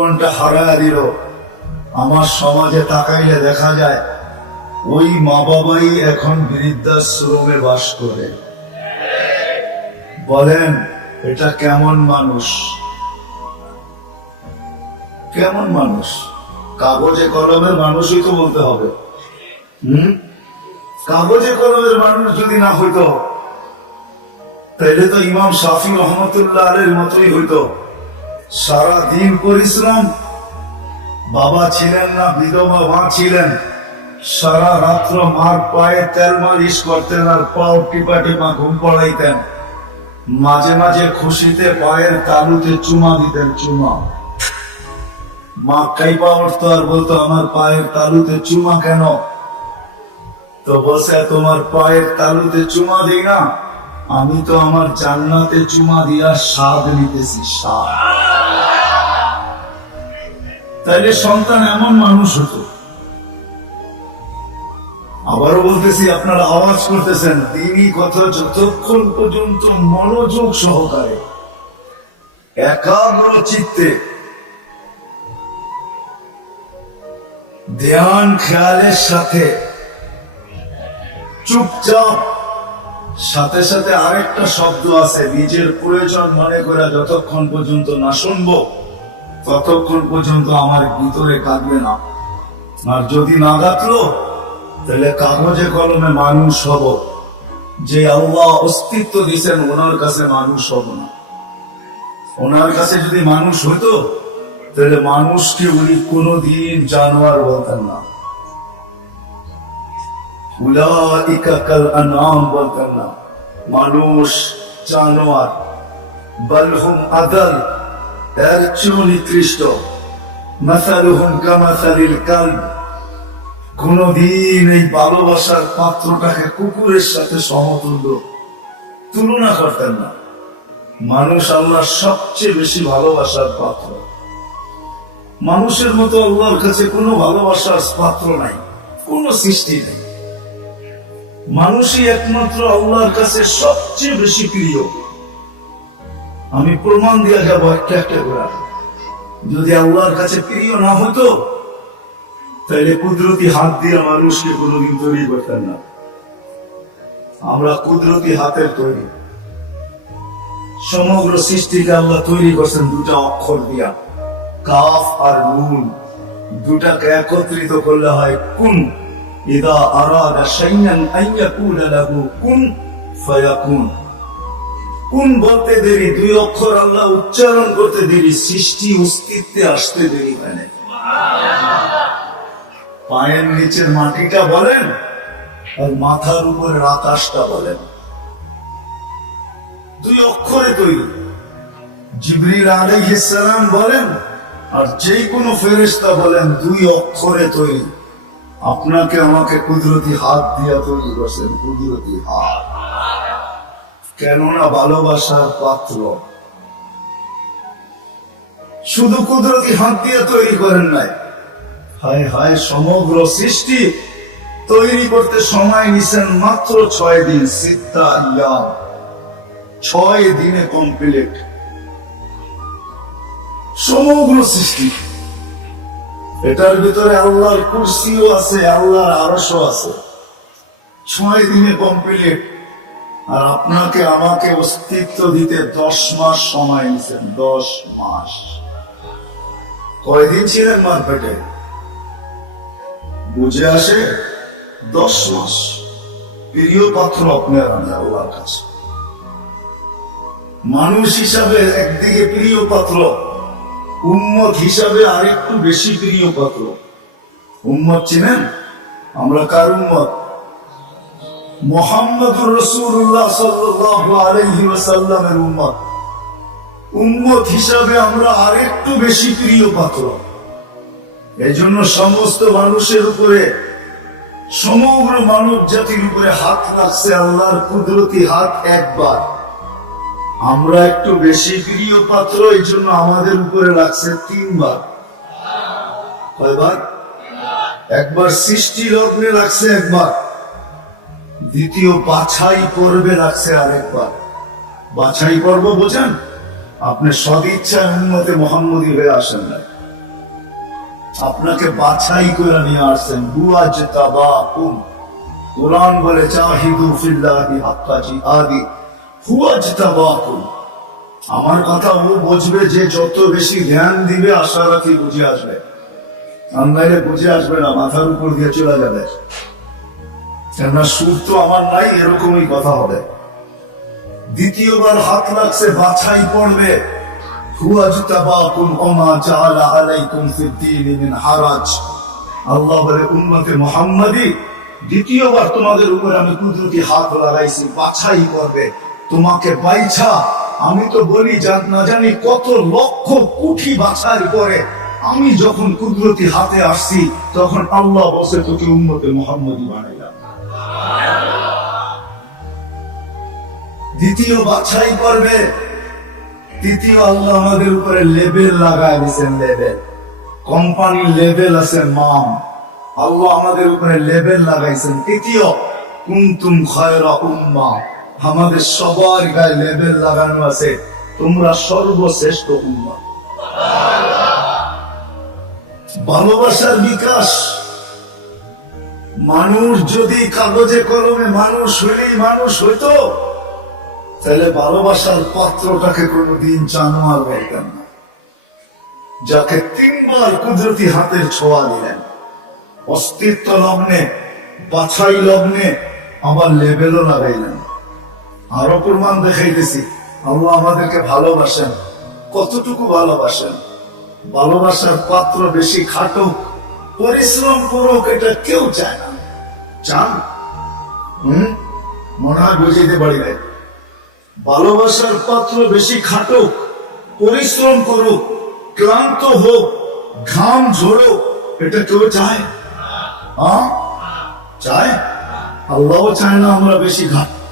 যৌবনটা হারায় দিল। আমার সমাজে তাকাইলে দেখা যায় ওই মা বাবাই এখন বৃদ্ধাশ্রমে বাস করে। বলেন এটা কেমন মানুষ? কেমন মানুষ? কাগজে কলমের মানুষই তো বলতে হবে। কাগজে কলমের মানুষ যদি না হইতো তাহলে তো ইমাম শাফি রহমতুল্লাহ আলাইহির মতোই হইতো। সারা দিন পরিশ্রম, বাবা ছিলেন না, বিধবা মা ছিলেন, সারা রাত্র মার পায়ে তেল মালিশ করতেন আর পাও টিপা টিপা ঘুম পড়াইতেন। মাঝে মাঝে খুশিতে পায়ের তালুতে চুমা দিতেন। চুমা, মা কাইপা উঠতো আর বলতো আমার পায়ের তালুতে চুমা কেন? তো বসে তোমার পায়ের তালুতে চুমা দিই না, আমি তো আমার জান্নাতে চুমা দিয়া স্বাদ নিতেছি, স্বাদ। তাইলে সন্তান এমন মানুষ হতো। আবারও বলতেছি, আপনারা আওয়াজ করতেছেন, তিনি কথা যতক্ষণ পর্যন্ত মনোযোগ সহকারে একাগ্র চিত্তে ধ্যান খেয়ালের সাথে চুপচাপ, সাথে সাথে আরেকটা শব্দ আছে, নিজের প্রয়োজন মনে করে যতক্ষণ পর্যন্ত না শুনবো ততক্ষণ পর্যন্ত আমার ভিতরে কাঁদবে না। আর যদি না কাঁদলো তাহলে কাগজে কলমে মানুষ হব, যে আল্লাহ অস্তিত্ব দিয়েছেন ওনার কাছে মানুষ হব না। ওনার কাছে যদি মানুষ হইতো তাহলে মানুষকে উনি কোনদিন জানোয়ার বলতেন না, উলাইকা কাল আনআম বলতেন না। মানুষ জানোয়ার, বাল হুম আদাল, এর চেয়েও নিকৃষ্ট। মাসালুহুম কামাসালিল কালব, কোনদিন এই ভালোবাসার পাত্রটাকে কুকুরের সাথে সমতুল্য তুলনা করতেন না। মানুষ আল্লাহর সবচেয়ে বেশি ভালোবাসার পাত্র। মানুষের মতো আল্লাহর কাছে কোনো ভালোবাসার পাত্র নাই, কোন সৃষ্টি নেই। মানুষই একমাত্র আল্লাহর কাছে সবচেয়ে বেশি প্রিয়। আমি প্রমাণ দিয়ে যাবো একটা একটা করে। যদি আল্লাহর কাছে প্রিয় না হতো তাহলে কুদরতি হাত দিয়ে মানুষকে কোনোদিন তৈরি করতেন না। আমরা কুদরতি হাতের তৈরি। সমগ্র সৃষ্টিকে আল্লাহ তৈরি করছেন দুটা অক্ষর দিয়া, কাফ আর নুন। দুটাকে একত্রিত করলে হয় কুন। ইদা আরাদা শাইআন আন ইয়াকুলা লাহু কুন ফায়াকুন। কুন বলতে দেরি, দুই অক্ষর আল্লাহ উচ্চারণ করতে দেরি, সৃষ্টি অস্তিত্বে আসতে দেরি হয় না। পায়ের নিচের মাটিটা বলেন আর মাথার উপরের আকাশটা বলেন, দুই অক্ষরে তৈরি। জিবরিল আলাইহিস সালাম বলেন আর যে কোনো ফেরেশতা বলেন, দুই অক্ষরে তৈরি। আপনাকে আমাকে কুদরতি হাত দিয়া তৈরি করছেন, কুদরতি হাত। কেননা ভালোবাসার পাত্র। শুধু কুদরতি হাত দিয়ে তৈরি করেন নাই, হায় হায় সমগ্র সৃষ্টি তৈরি করতে সময় নিছেন মাত্র 6 দিন। সিত্তা ইয়াম, 6 দিনে কমপ্লিট সমগ্র সৃষ্টি। এটার ভিতরে আল্লাহর কুরসিও আছে, আল্লাহর আরশও আছে। 6 দিনে কমপ্লিট। আর আপনাকে আমাকে অস্তিত্ব দিতে 10 মাস সময় নিছেন। 10 মাস। কয়দিন ছিলেন মার পেটে? বুঝে আসে 10 মাস। প্রিয় পাত্র আপনার আমি আল্লাহর কাছে। মানুষ হিসাবে একদিকে প্রিয় পাত্র, উম্মত হিসাবে আরেকটু বেশি প্রিয় পাত্র। উম্মত চিনেন? আমরা কার উম্মত? মুহাম্মদুর রাসূলুল্লাহ সাল্লাল্লাহু আলাইহি ওয়াসাল্লামের উম্মত। উম্মত হিসাবে আমরা আরেকটু বেশি প্রিয় পাত্র। এজন্য সমস্ত মানুষের উপরে, সমগ্র মানব জাতির উপরে হাত রাখছে আল্লাহর কুদরতি হাত একবার। আমরা একটু বেশি প্রিয় পাত্র, এই জন্য আমাদের উপরে লাগছে 3 বার। কয়বার? একবার সৃষ্টি লগ্নে লাগছে একবার, দ্বিতীয় বাছাই পর্বে লাগছে আরেকবার। বাছাই পর্ব বোঝেন? আপনি সদিচ্ছায় উম্মতে মুহাম্মদী হয়ে আসেন না, আপনাকে বাছাই করে নিয়ে আসছেন। হুয়াজতাবাকুম, কোরআন বলে জাহিদু ফিল্লাহি হাক্কা জিহাদি, হুয়াজতাবাকুম। আমার কথা ও বুঝবে যে যত বেশি ধ্যান দিবে, আশা রাখি বুঝে আসবে। আন্দাইলে বুঝে আসবে না, মাথার উপর দিয়ে চলে যাবে। কেননা সুর তো আমার নাই, এরকমই কথা হবে। দ্বিতীয়বার হাত লাগছে, বাছাই পড়বে। আল্লাহ বলে উম্মতে মুহাম্মাদি, দ্বিতীয়বার তোমাদের উপর আমি কুদরতি হাত লাগাইছি, বাছাই করবে। তোমাকে বাইছা, আমি তো বলি না জানি কত লক্ষ কোটি বাছাই করে আমি যখন কুদরতি হাতে আসছি, তখন আল্লাহ বসে তোকে উম্মতে মুহাম্মাদি বানাইলাম। দ্বিতীয় বাছাই করবে। তৃতীয়, আল্লাহ আমাদের উপরে লেবেল লাগায় দিয়েছেন। লেবেল, কোম্পানির লেবেল আছে মাম, আল্লাহ আমাদের উপরে লেবেল লাগাইছেন। তৃতীয়, কুনতুম খায়রা উম্মাহ, আমাদের সবার গায়ে লেবেল লাগানো আছে, তোমরা সর্বশ্রেষ্ঠ উম্মাহ। ভালোবাসার বিকাশ। মানুষ যদি কাগজে কলমে মানুষ হইলেই মানুষ হইতো, তাহলে ভালোবাসার পাত্রটাকে কোনদিন জানোয়ার বলতেন না। যাকে তিনবার কুদরতি হাতের ছোঁয়া দিলেন, অস্তিত্ব লগ্নে, বাছাই লগ্নে, আবার লেবেলও লাগাইলেন। আরো প্রমাণ দেখাইতেছি আল্লাহ আমাদেরকে ভালোবাসেন। কতটুকু ভালোবাসেন? ভালোবাসার পাত্র বেশি খাটুক, পরিশ্রম করুক, এটা কেউ চায় না। চান? মনে হয় বুঝাইতে পারি নাই। ভালোবাসার পাত্র বেশি খাটুক, পরিশ্রম করুক, ক্লান্ত হোক, ঘাম ঝরুক, এটা কেউ চায়? চায়? আল্লাহ চায় না আমরা বেশি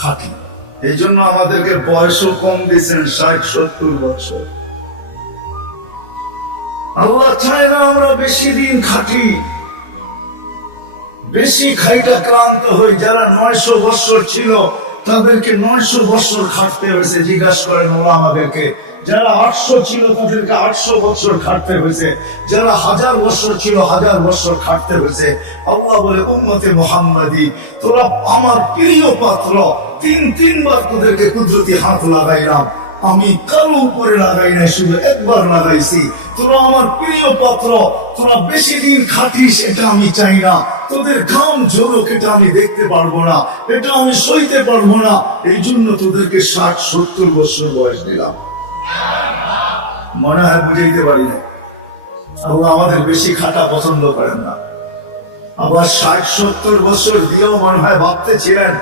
খাটি। এই জন্য আমাদেরকে বয়সও কম দিয়েছেন, 60-70 বছর। আল্লাহ চায় না আমরা বেশি দিন খাটি, বেশি খাইটা ক্লান্ত হই। যারা 900 বছর ছিল তাদেরকে 900 বছর খাটতে হয়েছে। জিজ্ঞাসা করেন আল্লাহ আমাদেরকে। যারা 800 ছিল তাদেরকে 800 বছর খাটতে হয়েছে। যারা 1000 বছর ছিল 1000 বছর খাটতে হয়েছে। আল্লাহ বলে উম্মতে মুহাম্মাদি, তোরা আমার প্রিয় পাত্র, তিনবার তোদেরকে কুদরতি হাত লাগাইলাম। আমি কারো উপরে লাগাই নাই, শুধু একবার লাগাইছি। তোরা আমার প্রিয় পাত্র, তোরা বেশি দিন খাটিস এটা আমি চাই না। তোদের ঘাম ঝরুক এটা আমি দেখতে পারবো না, এটা আমি সইতে পারবো না। এই জন্য তোদেরকে 60-70 বছর বয়স দিলাম। মনে হয় বুঝাইতে পারি না। আল্লাহ আমাদের বেশি খাটা পছন্দ করেন না। আবার 60-70 বছর দিয়েও মনে হয় ভাবতেছিলেন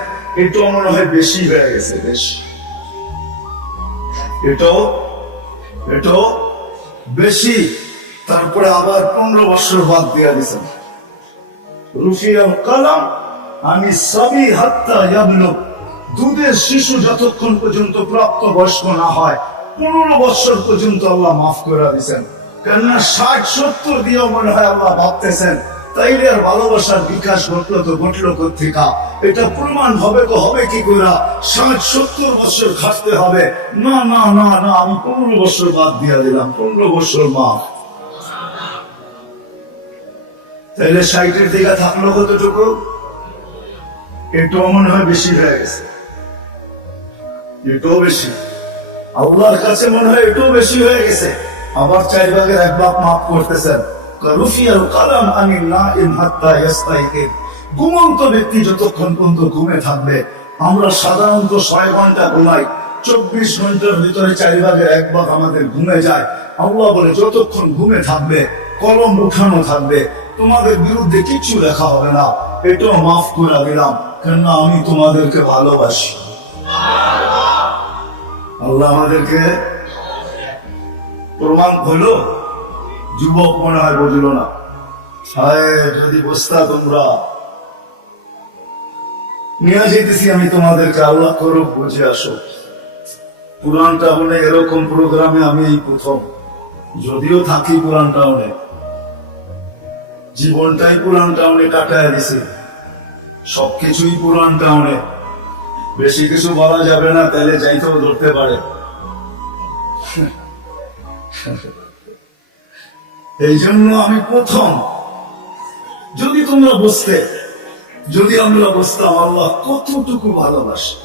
এটাও মনে হয় বেশি হয়ে গেছে। বেশি, এটাও বেশি। তারপরে আবার 15 বছর বাদ দিয়ে দিয়েছেন। রুফিয়াল কালাম আমি সবই হাত্তা ইয়াবলুগ, দুধের শিশু যতক্ষণ পর্যন্ত প্রাপ্ত বয়স্ক না হয় 15 বছর পর্যন্ত আল্লাহ মাফ করে দিয়েছেন। কেননা 60-70 দিয়েও মনে হয় আল্লাহ ভাবতেছেন তাইলে আর ভালোবাসার বিকাশ ঘটলো কোথেকা? এটা প্রমাণ হবে তো হবে কি করে? 60-70 বছর খাটতে হবে না। না না না, আমি 15 বছর বাদ দিয়ে দিলাম, 15 বছর মাফ। তাইলে 60-এর দিকে থাকলো কতটুকু? এটাও মনে হয় বেশি হয়ে গেছে। এটাও বেশি, আল্লাহর কাছে মনে হয় এটাও বেশি হয়ে গেছে। আবার 4 ভাগের 1 ভাগ মাফ করতেছেন। রুফিয়াল কালাম আনিল নাইম হাত্তা ইয়াস্তাইকিন, ঘুমন্ত ব্যক্তি যতক্ষণ পর্যন্ত ঘুমে থাকবে। আমরা সাধারণত 6 ঘন্টা ঘুমাই, 24 ঘন্টার ভিতরে 4 ভাগের 1 ভাগ আমাদের ঘুমে যায়। আল্লাহ বলে যতক্ষণ ঘুমে থাকবে কলম উঠানো থাকবে, তোমাদের বিরুদ্ধে কিছু লেখা হবে না, এটাও মাফ করে দিলাম, কেননা আমি তোমাদেরকে ভালোবাসি। আল্লাহ আমাদেরকে প্রমাণ হলো। যুবক মনে হয় বুঝলো না। হায় যদি বুঝতা তোমরা। নিয়ে যেতেছি আমি তোমাদেরকে, আল্লাহ করুক বুঝে আসো। পুরান টাউনে এরকম প্রোগ্রামে আমি এই প্রথম, যদিও থাকি পুরান টাউনে, জীবনটাই পুরান টাউনে কাটায় দিছি, সবকিছুই পুরান টাউনে। বেশি কিছু বলা যাবে না, তাহলে যাইতেও ধরতে পারে। এই জন্য আমি প্রথম, যদি তোমরা বুঝতে, যদি আমরা বুঝতাম আল্লাহ কতটুকু ভালোবাসে,